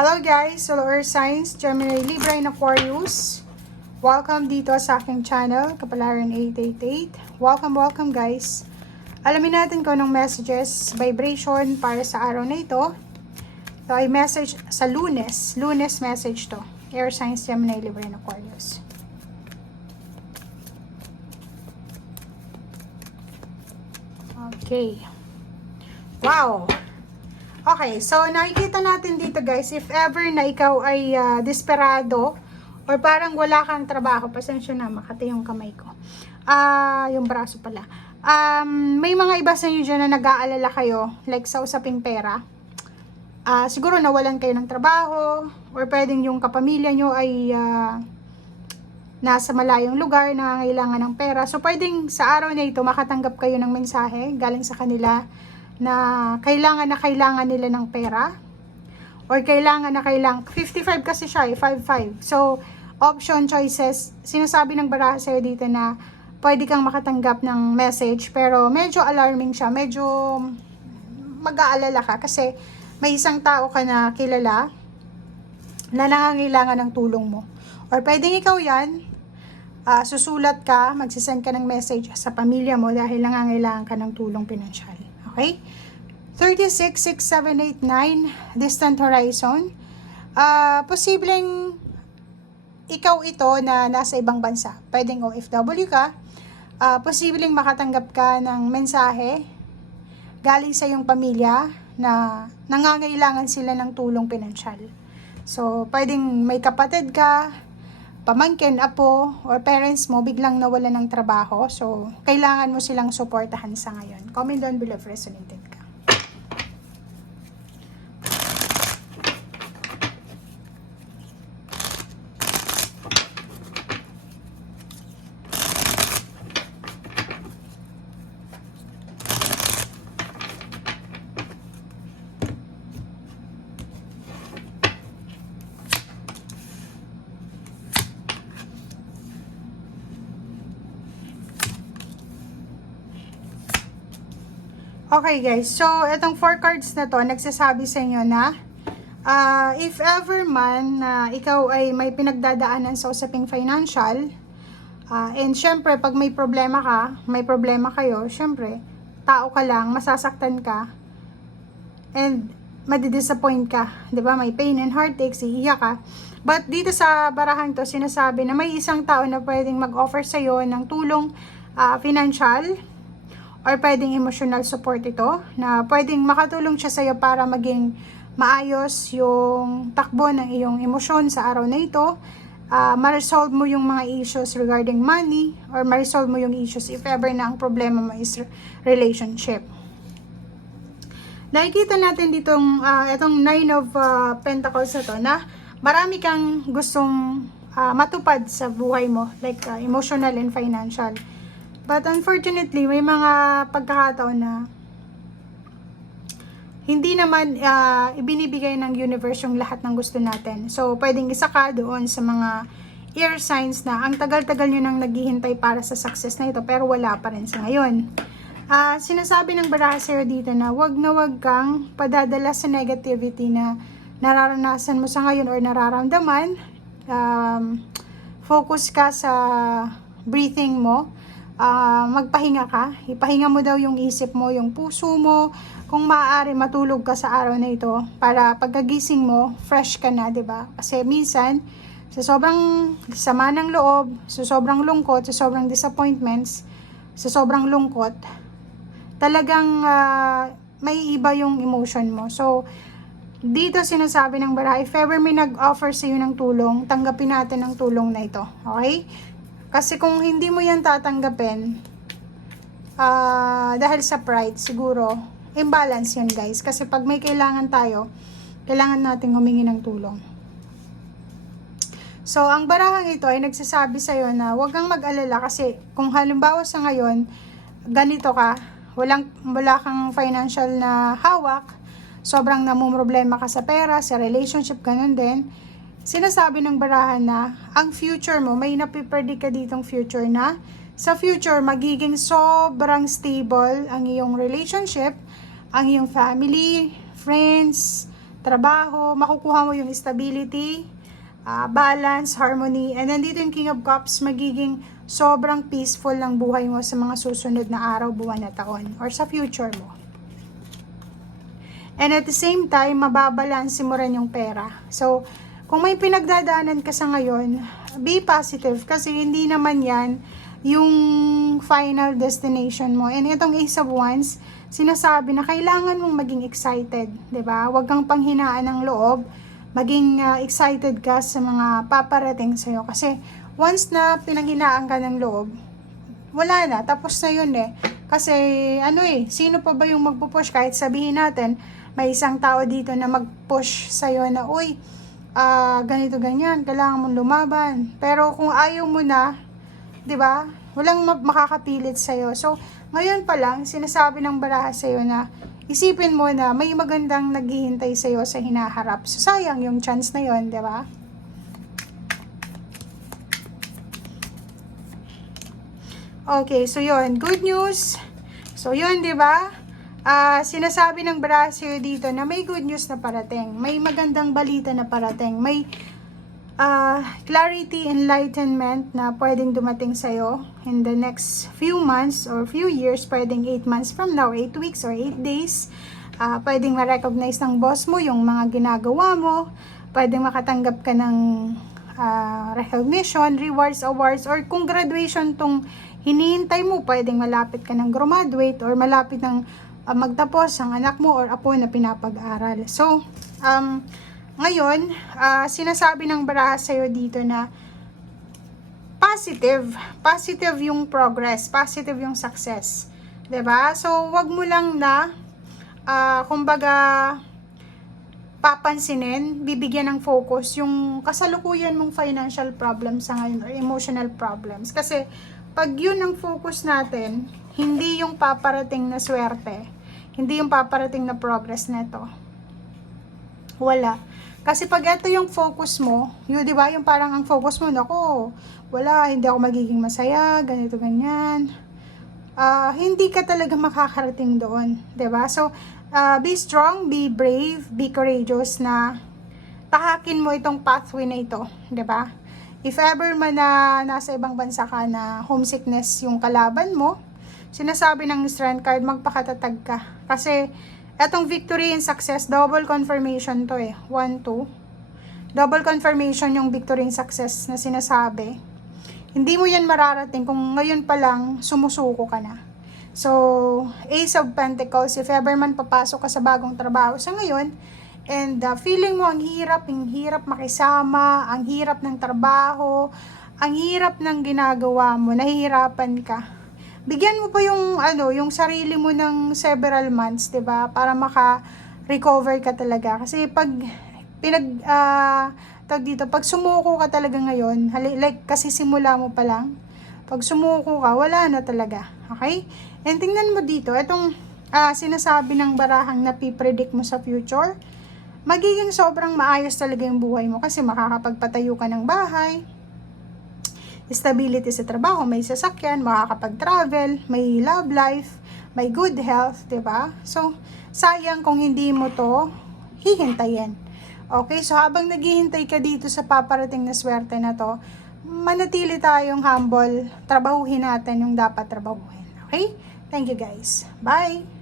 Hello guys, Solar Signs, Gemini, Libra, and Aquarius. Welcome dito sa aking channel, Kapalaran 888. Welcome guys. Alamin natin kung anong messages, vibration para sa araw na ito. Ito ay message sa Lunes message to. Air Signs, Gemini, Libra, and Aquarius. Okay. Wow! Okay, so nakikita natin dito guys, if ever na ikaw ay desperado or parang wala kang trabaho, pasensya na, makati yung kamay ko. Yung braso pala. May mga iba sa inyo dyan na nag-aalala kayo, like sa usaping pera. Siguro nawalan kayo ng trabaho or pwedeng yung kapamilya nyo ay nasa malayong lugar, nangangailangan ng pera. So pwedeng sa araw na ito makatanggap kayo ng mensahe galing sa kanila na kailangan nila ng pera or kailangan 55 kasi siya 55. So option choices, sinasabi ng baraha sa'yo dito na pwede kang makatanggap ng message pero medyo alarming siya, medyo mag-aalala ka kasi may isang tao ka na kilala na nangangailangan ng tulong mo or pwedeng ikaw yan, susulat ka, magsisend ka ng message sa pamilya mo dahil nangangailangan ka ng tulong pinansyal. Okay? 36, 6, 7, 8, 9, distant horizon. Posibleng ikaw ito na nasa ibang bansa. Pwedeng OFW ka. Posibleng makatanggap ka ng mensahe galing sa iyong pamilya na nangangailangan sila ng tulong pinansyal. So, pwedeng may kapatid ka, pamangkin, apo, or parents mo biglang nawalan ng trabaho. So, kailangan mo silang suportahan sa ngayon. Comment down below if resonated ka. Okay guys, so itong 4 cards na to, nagsasabi sa inyo na if ever man na ikaw ay may pinagdadaanan sa usaping financial, and syempre pag may problema kayo, syempre, tao ka lang, masasaktan ka, and madidisappoint ka, di ba? May pain and heartaches, iiyak ka. But dito sa barahan to, sinasabi na may isang tao na pwedeng mag-offer sa'yo ng tulong financial, or pwedeng emotional support ito, na pwedeng makatulong siya sa'yo para maging maayos yung takbo ng iyong emosyon sa araw na ito, ma-resolve mo yung mga issues regarding money, or ma-resolve mo yung issues if ever na ang problema mo is relationship. Nakikita natin ditong itong 9 of Pentacles na to, na marami kang gustong matupad sa buhay mo, like emotional and financial. But unfortunately, may mga pagkakataon na hindi naman ibinibigay ng universe yung lahat ng gusto natin. So, pwedeng isa ka doon sa mga air signs na ang tagal-tagal nyo nang naghihintay para sa success na ito, pero wala pa rin sa ngayon. Sinasabi ng baraha sa'yo dito na wag kang padadala sa negativity na nararanasan mo sa ngayon or nararamdaman. Focus ka sa breathing mo. Magpahinga ka, ipahinga mo daw yung isip mo, yung puso mo, kung maaari matulog ka sa araw na ito para pagkagising mo, fresh ka na, 'di ba? Kasi minsan sa sobrang sama ng loob, sa sobrang lungkot, sa sobrang disappointments, sa sobrang lungkot, talagang may iba yung emotion mo. So dito sinasabi ng baraha, if ever may nag-offer sa iyo ng tulong, tanggapin natin ang tulong na ito, okay? Kasi kung hindi mo yan tatanggapin, dahil sa pride, siguro, imbalance yan guys. Kasi pag may kailangan tayo, kailangan natin humingi ng tulong. So, ang barahang ito ay nagsasabi sa'yo na huwag kang mag-alala kasi kung halimbawa sa ngayon, ganito ka, wala kang financial na hawak, sobrang namumroblema ka sa pera, sa relationship, ganun din. Sinasabi ng barahan na ang future mo, may napipredict ka ditong future na sa future magiging sobrang stable ang iyong relationship, ang iyong family, friends, trabaho, makukuha mo yung stability, balance, harmony, and then dito yung King of Cups, magiging sobrang peaceful ng buhay mo sa mga susunod na araw, buwan at taon, or sa future mo. And at the same time, mababalanse mo rin yung pera. So, kung may pinagdadaanan ka sa ngayon, be positive kasi hindi naman yan yung final destination mo. And itong Ace of Wands, sinasabi na kailangan mong maging excited, 'di ba? Huwag kang panghinaan ng loob, maging excited ka sa mga paparating sa iyo kasi once na pinanghinaan ka ng loob, wala na, tapos na 'yun eh. Kasi sino pa ba yung magpo-push kahit sabihin natin may isang tao dito na mag-push sa iyo na uy, ganito ganyan, kailangan mong lumaban. Pero kung ayaw mo na, 'di ba? Walang makakapilit sa iyo. So, ngayon pa lang sinasabi ng baraha sa iyo na isipin mo na may magandang naghihintay sa iyo sa hinaharap. So, sayang yung chance na 'yon, 'di ba? Okay, so 'yon, good news. So, 'yon, 'di ba? Sinasabi ng baraha sa iyo dito na may good news na parating. May magandang balita na parating. May clarity, enlightenment na pwedeng dumating sa'yo in the next few months or few years, pwedeng 8 months from now, 8 weeks or 8 days. Pwedeng ma-recognize ng boss mo yung mga ginagawa mo, pwedeng makatanggap ka ng recognition, rewards, awards, or kung graduation tong hinihintay mo, pwedeng malapit ka ng graduate or malapit ng magtapos ang anak mo or apo na pinapag-aral. So, ngayon, sinasabi ng baraha sa'yo dito na positive yung progress, positive yung success. 'Di ba? So, wag mo lang na, kumbaga, papansinin, bibigyan ng focus yung kasalukuyan mong financial problems sa ngayon or emotional problems. Kasi, pag yun ang focus natin, hindi yung paparating na swerte, hindi yung paparating na progress neto. Wala. Kasi pag ito yung focus mo, yun, di ba, yung parang ang focus mo, nako, wala, hindi ako magiging masaya, ganito, ganyan. Hindi ka talaga makakarating doon, di ba? So, be strong, be brave, be courageous na tahakin mo itong pathway na ito, di ba? If ever man na nasa ibang bansa ka na homesickness yung kalaban mo, sinasabi ng strength card, magpakatatag ka. Kasi, etong victory and success, double confirmation to eh. 1, 2. Double confirmation yung victory and success na sinasabi. Hindi mo yan mararating kung ngayon pa lang sumusuko ka na. So, Ace of Pentacles, if ever man papasok ka sa bagong trabaho sa ngayon, and feeling mo ang hirap makisama, ang hirap ng trabaho, ang hirap ng ginagawa mo, nahihirapan ka. Bigyan mo pa yung sarili mo ng several months, 'di ba? Para maka-recover ka talaga. Kasi pag pag sumuko ka talaga ngayon, like kasi simula mo pa lang, pag sumuko ka, wala na talaga. Okay? And tingnan mo dito, itong sinasabi ng barahang napipredict mo sa future, magiging sobrang maayos talaga yung buhay mo kasi makakapagpatayo ka ng bahay, stability sa trabaho, may sasakyan, makakapag-travel, may love life, may good health, 'di ba? So, sayang kung hindi mo 'to hihintayin. Okay, so habang naghihintay ka dito sa paparating na swerte na 'to, manatili tayong humble, trabahuhin natin yung dapat trabahuhin. Okay? Thank you guys. Bye!